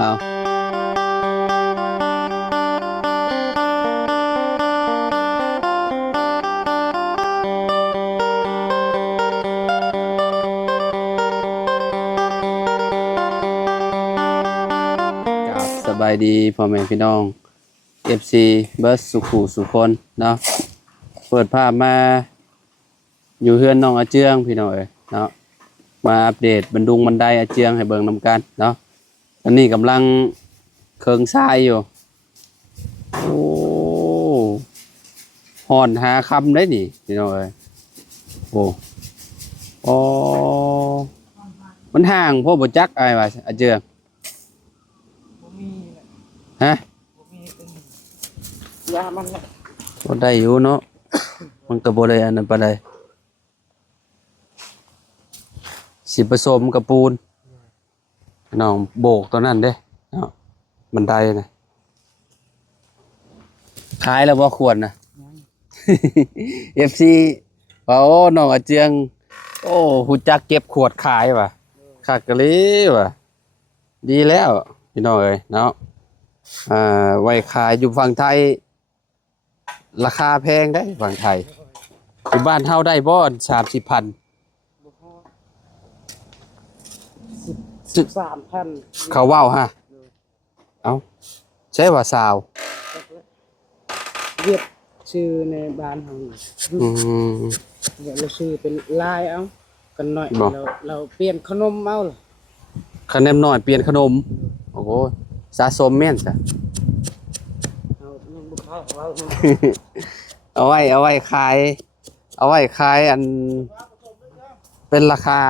เอาสบายดีพ่อแม่พี่น้อง FC เบิร์ดสุขุสุคนเนาะเปิดภาพมาอยู่เฮือนน้องอาเจืองพี่น้องเอ้ยเนาะมาอัปเดตบันไดอาเจืองให้เบิ่งนำกันเนาะตอนนี้กำลังเคิงทรายอยู่โอ้หอนหาคำได้นี่พี่น้องเอ้ยโอ้โอ้มันห่างพวกบ่จักอายว่าอาเจืองฮะยามันแหละ บ่ได้อยู่เนาะ มันก็บ่ได้อันนั้นปานใดสิผสมกับปูนน้องโบกตัวนั้นเด้เนาะบันไดน่ะขายแล้วบ่ควรน่ะ FC ว่าโอ้น้องอาเจียงโอ้ฮู้จักเก็บขวดขายว่ะคักกะลีว่ะดีแล้วพี่น้องเอ้ยเนาะไว้ขายอยู่ฝั่งไทยราคาแพงได้ฝั่งไทยอยู่บ้านเฮาได้บ่30,000 13,000เขาเว้าฮะเอ้าใช่ว่าสาว เรียกชื่อในบ้านเฮา อืม เดี๋ยวเราชื่อเป็นลายเอากันหน่อย บ่ เราเปลี่ยนขนมเอาล่ะ คะแนนน้อยเปลี่ยนขนมโอ้โหสะสมแม่นจ้ะ เอายังบ่เข้าเอา เอาไว้ขายเอาไว้ขายอันเป็นราคา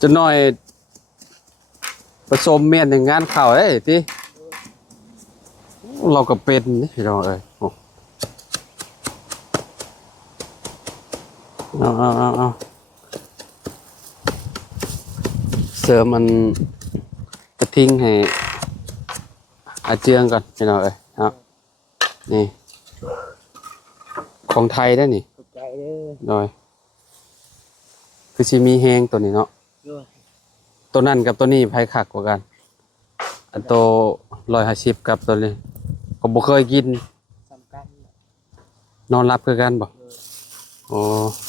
จะน้อยผสมเมียนอย่างงานข่าวเอ้ยที่เราก็เป็นนี่พี่น้องเอ้ยโอ้เอาเสริมมันกระทิ้งให้อาเจืองก่อนพี่น้องเอ้ยเนาะนี่ของไทยได้นี่ เข้าใจเด้อ โดยคือสิมีแฮงตัวนี้เนาะ ด้วย ตัวนั้นกับตัวนี้ไผคักกว่ากันอันโต150กับตัวนี้ก็บ่เคยกิน สำคัญ นอนรับคือกันบ่อ๋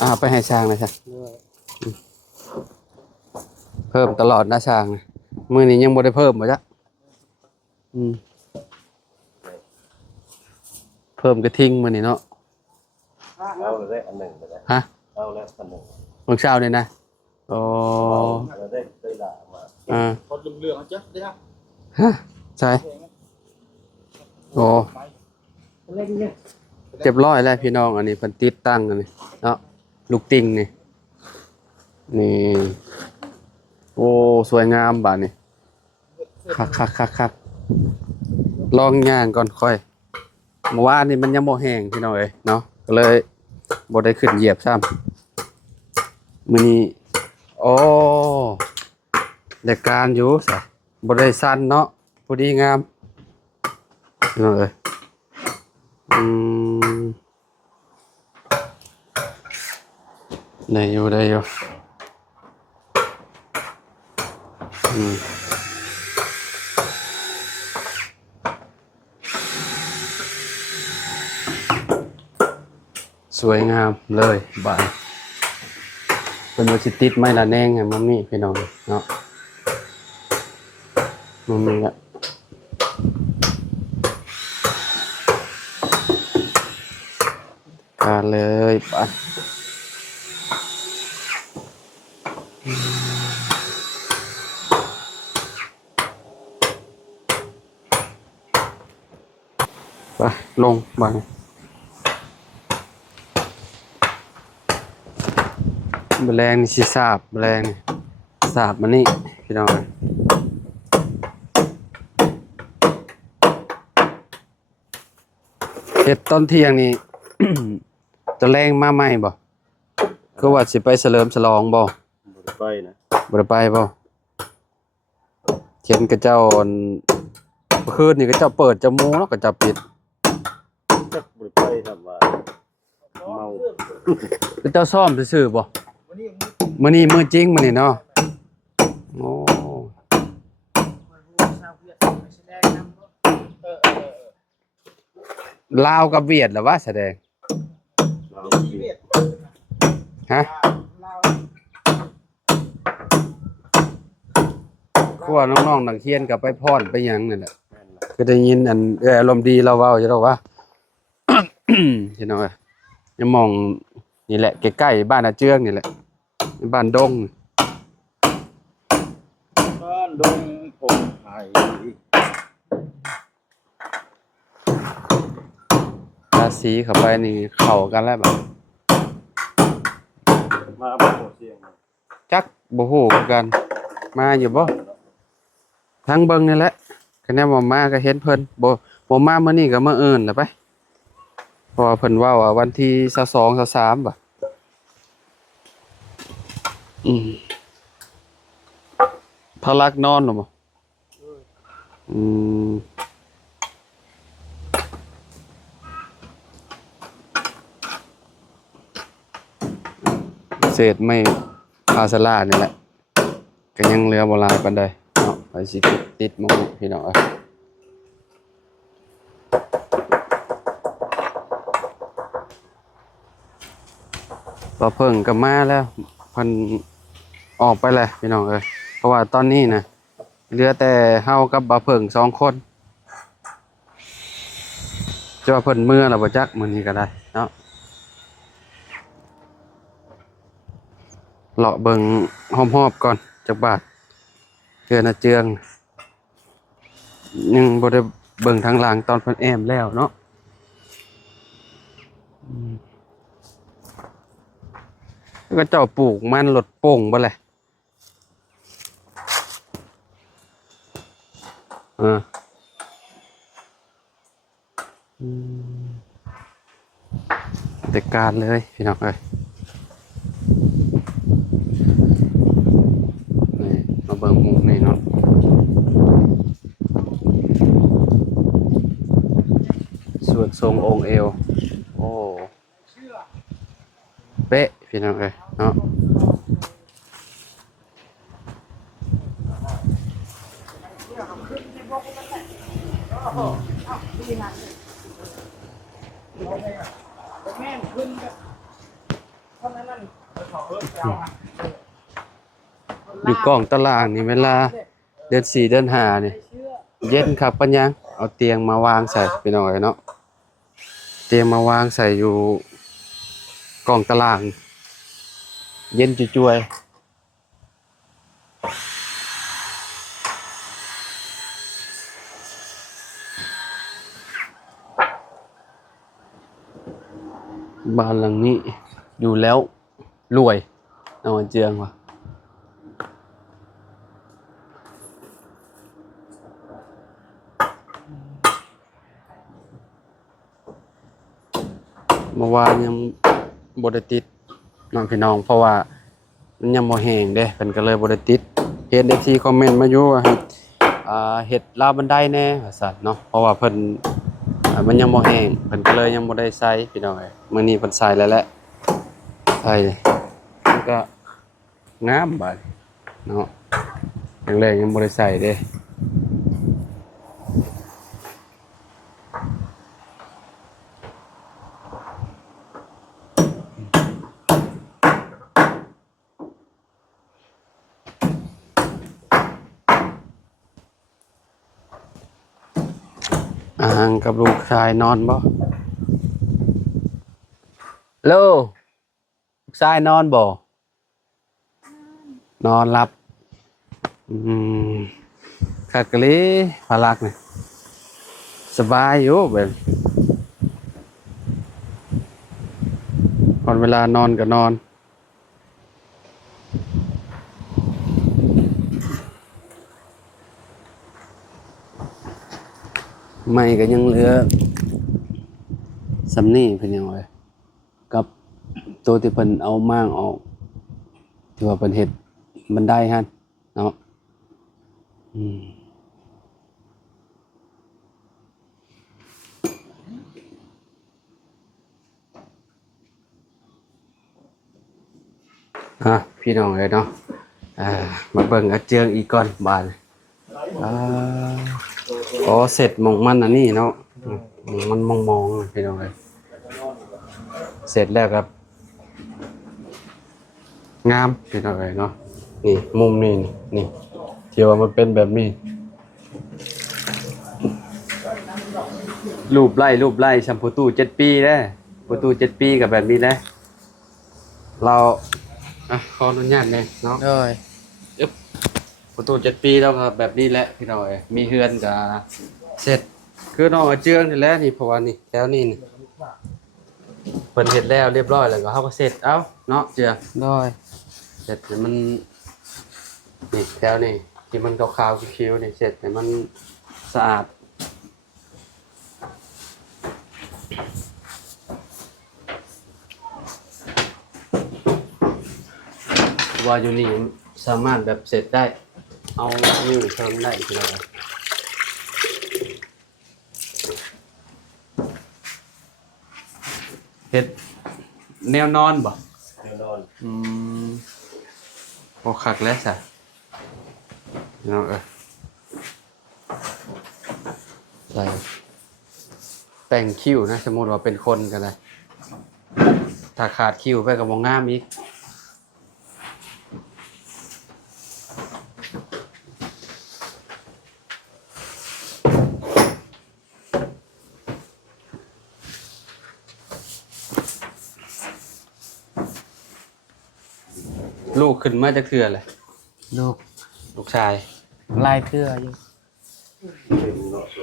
อไปให้ช้างนะจ๊ะ ด้วย เพิ่มตลอดนะช้างนะมื้อนี้ยังบ่ได้เพิ่มบ่จ๊ะเพิ่มกระทิงมื้อนี้เนาะ เอาเลยอันหนึ่งไปเลย ฮะ เอาแล้วอันหนึ่ง มื้อเช้านี่นะอ๋อ เราได้ด่ามา คนเรื่องๆจ้ะได้ครับ ฮะใช่โอ้ เล่นเนี่ย เรียบร้อยแล้วพี่น้องอันนี้เพิ่นติดตั้งอันนี้เนาะลูกติ่งนี่นี่โอ้สวยงามบาดนี้คักลองย่างก่อนค่อยเมื่อวานนี่มันยังบ่แห้งพี่น้องเอ้ยเนาะก็เลยบ่ได้ขึ้นเหยียบซ้ำมื้อนี้โอ้ได้การอยู่ซะบ่ได้สั้นเนาะพอดีงามพี่น้องเอ้ยได้อยู่สวยงามเลยบายเป็นวัสติดไม้ละแนงไงมันนี่พี่น้องเนาะมันมีละการเลยไปไปลงไปแมลงนี่สิสาบแมลงนี่สาบมันนี่พี่น้องเฮ็ดตอนเที่ยงนี่ จะแรงมาใหม่บ่คือว่าสิไปเฉลิมฉลองบ่ บุรีไปนะ บ่ได้ไปบ่เห็นกระเจ้าอันเมื่อคืนนี่กระเจ้าเปิดจมูกแล้วก็จะปิด จักบุรีไปทำว่าเมาก ระเจ้าซ่อมซื่อๆบ่มื้อนี้มื้อจริงมื้อนี้เนาะโอ้ ลาวกับเวียดเหรอวะแสดง เรา เวียด ฮะ ลาว กลัวน้องๆนักเรียนก็ไปพรไปหยังนั่นแหละ แม่นละ ก็ได้ยินอันอารมณ์ดีเราเว้าอยู่ดอกว่า พี่น้องเอ้ยยังมองนี่แหละใกล้ๆบ้านอาเจืองนี่แหละบ้านดง บ้านดงพงไผ่ ราศีเข้าไปนี่เข้ากันแล้วแบบ มาบ่โหเสียง จักบ่ฮู้คือกัน มาอยู่บ่ทั้งเบิ่งนี่แหละคะแนนบ่มาก็เห็นเพิ่นบ่มามื้อนี้ก็มื้ออื่นแหละไปเพราะว่าเพิ่นเว้าว่าวันที่22 23บ่พลักนอนหรอบ่อืมเศษไม่พาสลานี่แหละก็ยังเหลือบ่หลายปานใดเนาะไปสิติดหมู่พี่น้องเอ้ยบ่เพิ่งก็มาแล้วเพิ่นออกไปแล้วพี่น้องเอ้ยเพราะว่าตอนนี้นะเหลือแต่เฮากับบ่เพิ่ง2คนจะว่าเพิ่นมื้อแล้วบ่จักมื้อนี้ก็ได้เนาะเลาะเบิ่งหอมๆก่อนจักบาทเทื่อน่ะเจืองยังบ่ได้เบิ่งทางหลังตอนเพิ่นแอมแล้วเนาะแล้วก็เจ้าปลูกมันรถโป่งบ่แหละอืมจัดการเลยพี่น้องเอ้ยนี่มาเบิ่งหมู่นี่เนาะส่วนทรงองค์เอวโอ้เป๊ะพี่น้องเอ้ยเนาะแม่นขึ้นก็เท่านั้นเขาเอา อยู่กล้องตารางนี่เวลาเดือน4เดือน5นี่เย็นครับปัญญังเอาเตียงมาวางใส่พี่น้องเอ้ยเนาะเตียงมาวางใส่อยู่กล้องตาราง เย็นจุ่ยๆบ้านหลังนี้อยู่แล้วรวยนอนเจืองว่ะเมื่อวานยังบ่ได้ติดน้องพี่น้องเพราะว่ามันยังบ่แห้งเด้เพิ่นก็เลยบ่ได้ติดเห็น FC คอมเมนต์มาอยู่ว่าให้เฮ็ดราวบันไดแหน่ว่าซั่นเนาะเพราะว่าเพิ่นมันยังบ่แห้งเพิ่นก็เลยยังบ่ได้ใส่พี่น้องเอ้ยมื้อนี้เพิ่นใส่แล้วแหละใส่มันก็งามบาดเนาะอย่างแรกยังบ่ได้ใส่เด้กับลูกชายนอนบ่โลลูกชายนอนบ่นอนหลับขัดกะลีพารักนี่สบายอยู่แบบตอนเวลานอนก็นอนไม่ก็ยังเหลือสำนี่เพิ่นยังไว้กับตัวที่เพิ่นเอามางออกที่ว่าเพิ่นเฮ็ดบันไดหั่นเนาะพี่น้องเลยเนาะมาเบิ่งอาเจืองอีกก่อนบาดอ๋อเสร็จหม่องมันอันนี้เนาะ มันมองๆพี่น้องเลยเสร็จแล้วครับงามพี่น้องเลยเนาะนี่มุมนี่นี่ที่ว่ามันเป็นแบบนี้รูปไล่ชัมพูตู้7 ปีแล้วประตู7 ปีกับแบบนี้แล้วเราขออนุญาตเนี่ยเนาะ เลย ประตู7 ปีแล้วครับแบบนี้แหละพี่น้อยมีเฮือนกับเสร็จคือน้องเอาเจืองนี่แหละนี่เพราะว่านี่แล้วนี่เพิ่นเฮ็ดแล้วเรียบร้อยแล้วก็เฮาก็เสร็จเอ้าเนาะเจือง เลย เสร็จให้มันนี่แถวนี่ที่มันขาวๆคิ้วๆนี่เสร็จให้มันสะอาดว่าอยู่นี่สามารถแบบเสร็จได้เอานิ้วเทิงได้พี่น้อยเฮ็ดแนวนอนบ่ แน่นอน พอคักแล้วสะน้องใส่แต่งคิ้วนะสมมุติว่าเป็นคนกันเลยถ้าขาดคิ้วไปก็บ่งามอีกลูกขึ้นมาจากเทื่อเลย ลูก ลูกชาย ลายเทื่ออยู่ เป็นเนาะโซ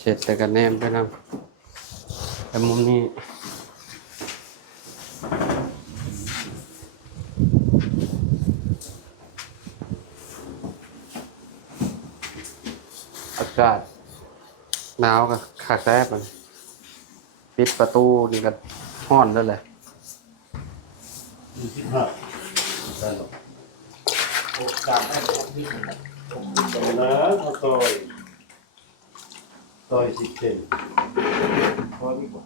เสร็จแต่กันแนมไปนำแต่มุมนี้อากาศหนาวก็ขาดแทบมันปิดประตูนี่ก็ห้อนแล้วแหละ 25ได้หรอก โอ้กาให้ผมที่ผม ตรงนั้นเขาต่อย10 เซน พอดีกว่า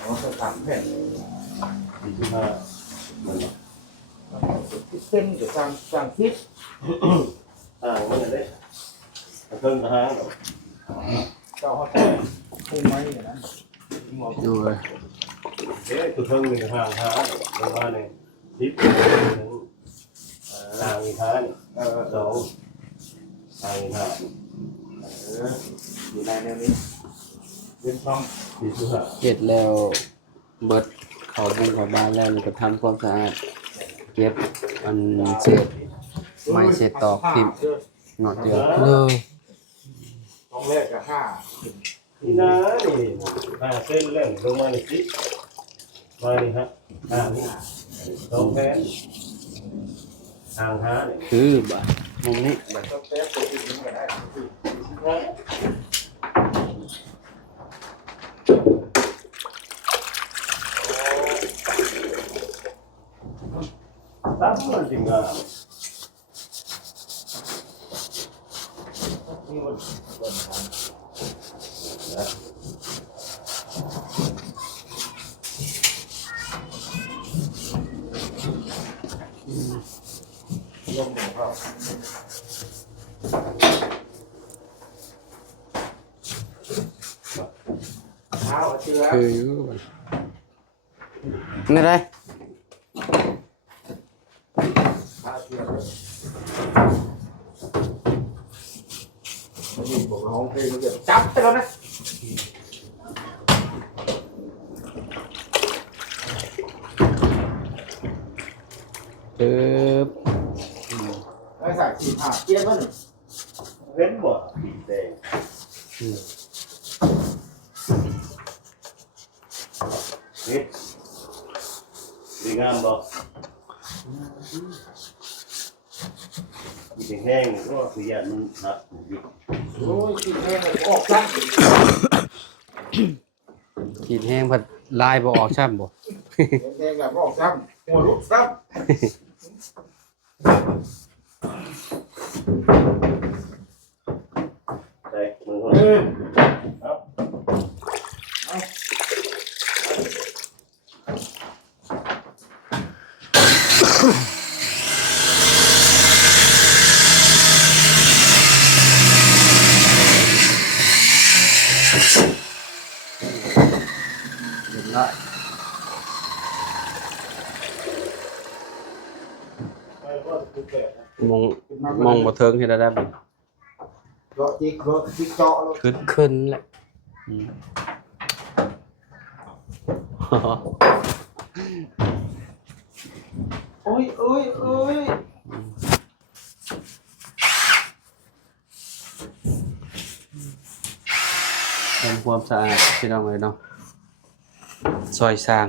เขาจะทำแผ่น 25มันเนาะ ที่เส้นเดี๋ยวสร้างทิศ มันได้เพิ่งหาดอก เจ้าเขาจะพุ่งไม้อย่างนั้น ดูเลย คือเพิ่งมีหาดอกประมาณนี้10ถึงทางอีกทาง2ทางอีกทาง อยู่ในแนวนี้เป็นช่อง 25 เก็บแล้วเบิดเขาบุ้งเขาบ้านแล้วนี่ก็ทำความสะอาดเก็บอันเศษไม้เศษตอกทิ่มหนอดเดียว เลย ช่องแรกกับ5 นี่นะนี่5 เส้นเล่มลงมาในสิมานี่ฮะนี่2 แผ่นทางหาเนี่ย คือบ่ะมุมนี้บ่ะ ช่องแรกตัวที่นี้ก็ได้ ตั้งมันจริงอ่ะ ลงของเขาเท้าเชือ คืออยู่บ่ะนี่ได้ เท้าเชือมันยิงผมร้องเพลงมันจะจับไปแล้วนะ ปึ๊บ ไอ้สายขีดขาดเจี๊ยบมัน เว้นบ่แดงนี่ดีงามบ่มีแห้งก็คือยามันหักอยู่ โอ้ยขีดแห้งเลยออกจัง ขีดแห้งผัดลายบ่ออกช่ำบ่ แห้งแบบออกจังหัวลุกจัง ใส่มือคนเอาเรียบร้อย ไปแล้วก็ทุกแบบนะ มองบ่เทิงเฮ็ดได้บ่ รถจิ๊กเจาะรถ ขึ้นแหละโอ้ย ทำความสะอาดพี่น้องเลยเนาะซอยสร้าง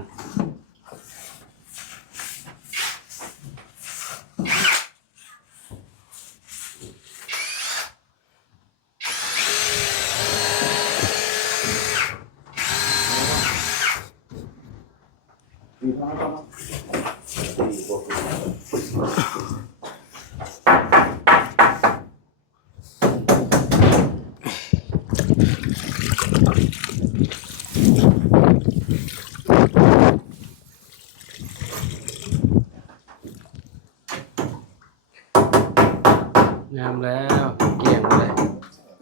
งามแล้วเกลี่ยงเลย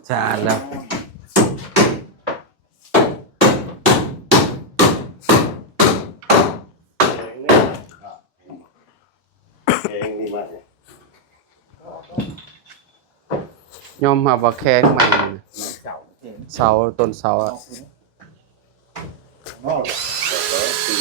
สะอาดแล้ว แกงนี่มาเนี่ย ยอมมาบ่แข้งใหม่นะ เจ้าเห็น เสาต้นเสาอะ นอก ตี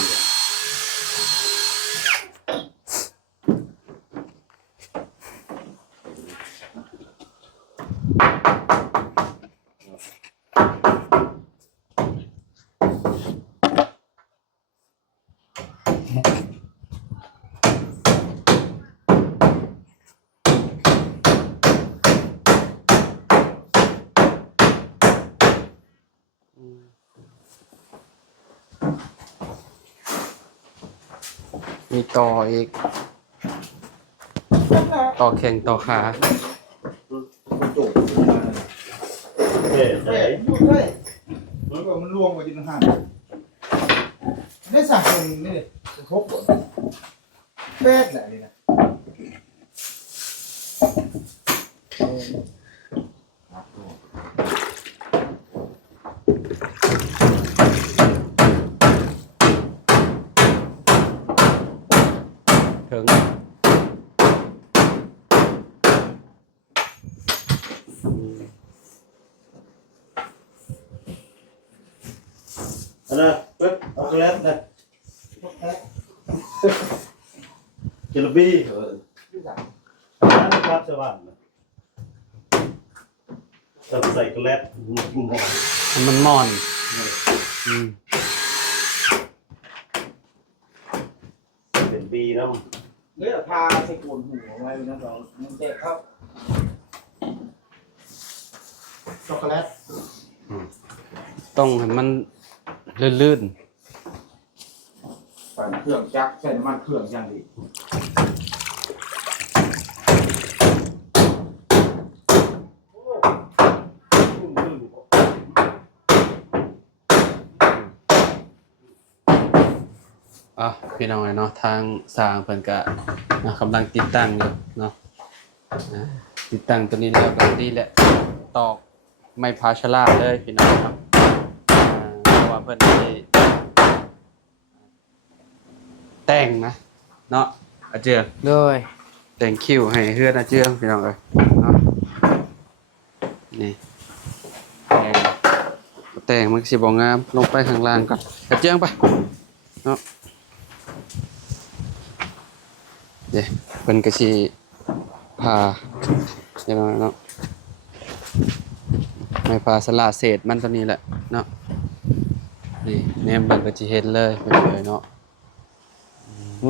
มีต่ออีกต่อแข่งต่อขา จุก เฮ้ย เฮ้ยพูดเลยมันรวมกันอยู่ในห้างได้สั่งคนนี่ครบหมดแป๊ดแหละนี่นะ ถึง อันนั้นเป๊บเอาแกล็ดนะเจลบี้อันนั้นครับสวรรค์จะใส่แกล็ดมุมหอม ให้มันมอนอืม เป็นบีน้ เลือดพาใส่โกนหัวไว้นะเรามันเจ็บครับช็อกโกแลต ต้องให้มันลื่น ปั่นเครื่องจักรใส่น้ำมันเครื่องอย่างดีๆพี่น้องเนาะทางสร้างเพิ่นก็กำลังติดตั้งอยู่เนาะติดตั้งตัวนี้แล้วก็ดีแหละตอกไม้พาชลาเลยพี่น้องครับเพราะว่าเพิ่นได้แต่งนะเนาะอาเจือง เลย แต่งคิวให้เฮือนอาเจืองพี่น้องเอ้ยเนาะนี่แต่งมันสิบ่งามลงไปข้างล่างก่อนอาเจืองไปเนาะเดี๋ยวเพิ่นก็สิพาพี่น้องเนาะไม่พาสละเศษมันตัวนี้แหละเนาะนี่แนมเบิ่งก็สิเห็นเลยเพิ่นเลยเนาะ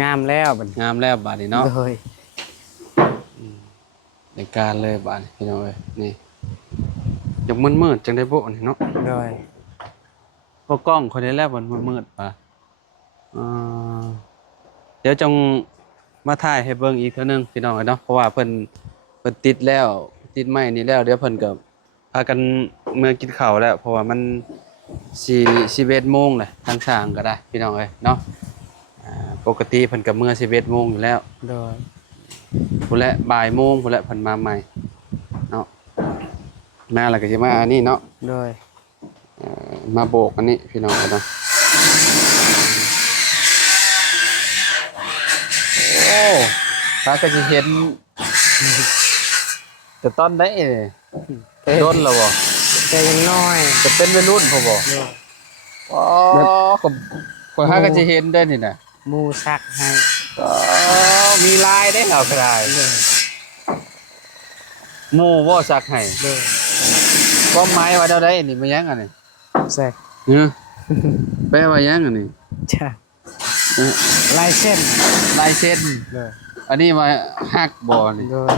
งามแล้วบัด งามแล้วบาดนี้เนาะ เลย ในการเลยบาดนี้พี่น้องเอ้ยนี่อยากมืดๆจังได้บ่นี่เนาะ เลย พวกกล้องคนนี้แหละมันมืดๆป่ะเดี๋ยวจง มาถ่ายให้เบิ่งอีกเทื่อนึงพี่น้องเนาะเพราะว่าเพิ่นติดแล้วติดไม้นี่แล้วเดี๋ยวเพิ่นก็พากันเมื่อกินข้าวแล้วเพราะว่ามัน11 โมงแหละทางสร้างก็ได้พี่น้องเอ้ยเนาะปกติเพิ่นก็เมื่อ11 โมงอยู่แล้ว โดย พุ่นแหละบ่ายโมงพุ่นแหละเพิ่นมาใหม่เนาะมาแล้วก็สิมาอันนี้เนาะ โดย มาโบกอันนี้พี่น้องเนาะโอ้ถ้าก็สิเห็นแต่ตอนได้โดนแล้วบ่ แต่ยังน้อย จะเป็นวัยรุ่นพอบ่อ๋อคนหาก็สิเห็นเด้อนี่น่ะ หมูซักให้ อ๋อมีลายได้เอาก็ได้หมู่บ่ซักให้ โดย ความหมายว่าเท่าใดนี่มันยังอันนี้ ใส่ เออแปลว่ายังอันนี้ จ้ะลายเส้น ลายเซ็น โดย อันนี้มาฮักบ่นี่ โดย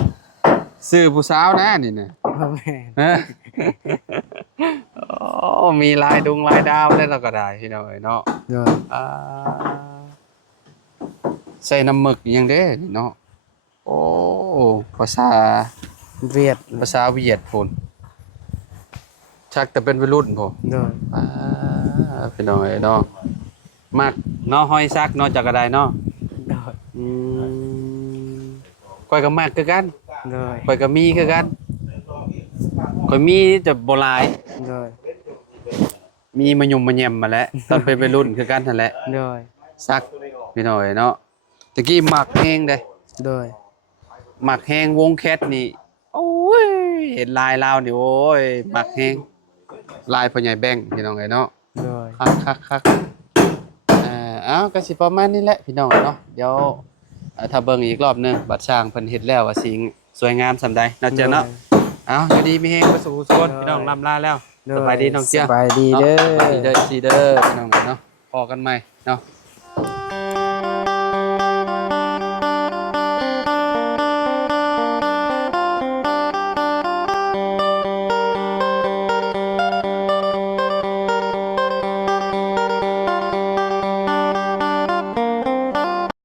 ซื้อผู้สาวนะนี่น่ะ พ่อแม่ ฮะโอ้มีลายดวงลายดาวได้แล้วก็ได้พี่น้องเอ้ยเนาะ โดย อ่าใส่น้ำหมึกอีหยังเด้นี่เนาะโอ้ภาษา เวียด ภาษาเวียดพุ่นชักแต่เป็นวัยรุ่นพุ่น โดย พี่น้องเอ้ยเนาะมักเนาะห้อยซักเนาะจักก็ได้เนาะ โดย อืมข้อยก็มักคือกัน โดย ข้อยก็มีคือกันข้อยมีแต่บ่หลาย โดย มีมายุ่มมาแยมมาแล้วตอนเป็นวัยรุ่นคือกันนั่นแหละ โดย ซักพี่น้องเอ้ยเนาะตะกี้มักแฮงเด้ โดย มักแฮงวงแคทนี่โอ้ยเห็นลายลาวนี่โอ้ยมักแฮงลายพ่อใหญ่แบงค์พี่น้องเอ้ยเนาะ โดย คักอ้าวก็สิประมาณนี้แหละพี่น้องเนาะเดี๋ยวถ้าเบิ่งอีกรอบหนึงบัดช่างเพิ่นเฮ็ดแล้วว่าสิสวยงามส่ำใดเนาะเจ้าเนาะอ้าวอยู่ดีมีแฮงบ่สู่สุคนพี่น้องลำลาแล้วสบายดีน้องเจ้า สบายดีเด้อ สบายดีเด้อสิเด้อพี่น้องเนาะพอกันใหม่เนาะ